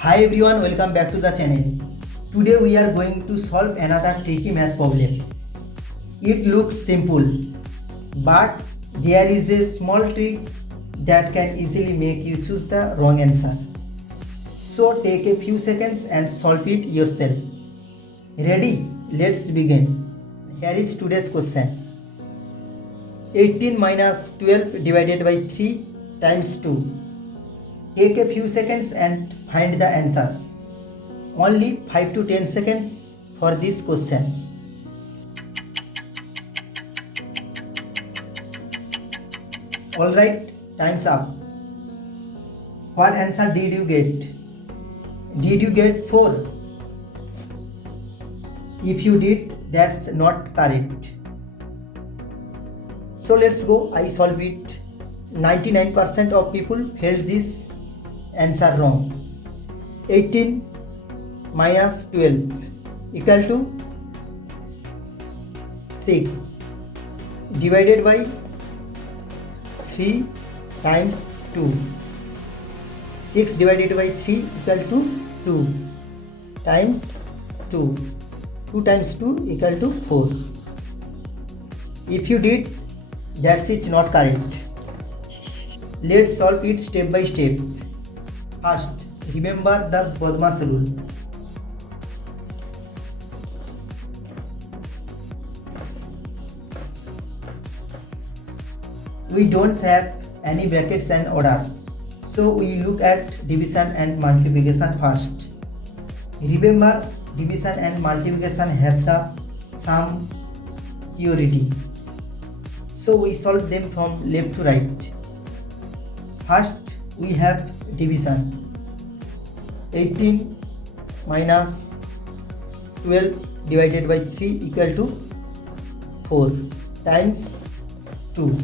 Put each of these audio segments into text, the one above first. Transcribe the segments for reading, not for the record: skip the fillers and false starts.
Hi everyone, welcome back to the channel. Today we are going to solve another tricky math problem. It looks simple, but there is a small trick that can easily make you choose the wrong answer. So take a few seconds and solve it yourself. Ready? Let's begin. Here is today's question. 18 minus 12 divided by 3 times 2. Take a few seconds and find the answer. Only 5 to 10 seconds for this question. Alright, time's up. What answer did you get? Did you get 4? If you did, that's not correct. So let's go, I solve it. 99% of people felt this answer wrong. 18 minus 12 equal to 6 divided by 3 times 2. 6 divided by 3 equal to 2 times 2. 2 times 2 equal to 4. If you did, that's it not correct. Let's solve it step by step. First, remember the BODMAS rule. We don't have any brackets and orders, so we look at division and multiplication first. Remember, division and multiplication have the sum priority, so we solve them from left to right. First, we have division. 18 minus 12 divided by 3 equal to 4 times 2.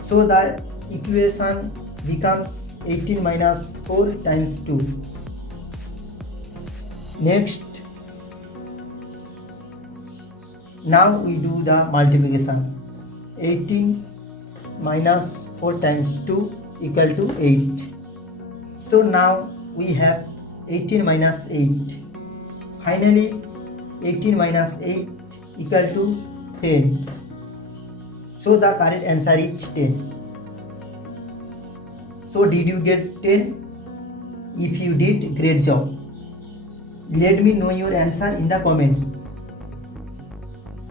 So the equation becomes 18 minus 4 times 2. Next, now we do the multiplication. 18 minus 4 times 2 equal to 8. So now we have 18 minus 8. Finally, 18 minus 8 equal to 10. So the correct answer is 10. So did you get 10? If you did, great job. Let me know your answer in the comments.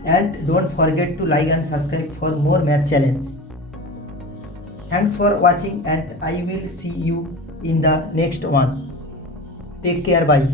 And don't forget to like and subscribe for more math challenge. Thanks for watching and I will see you in the next one. Take care, bye.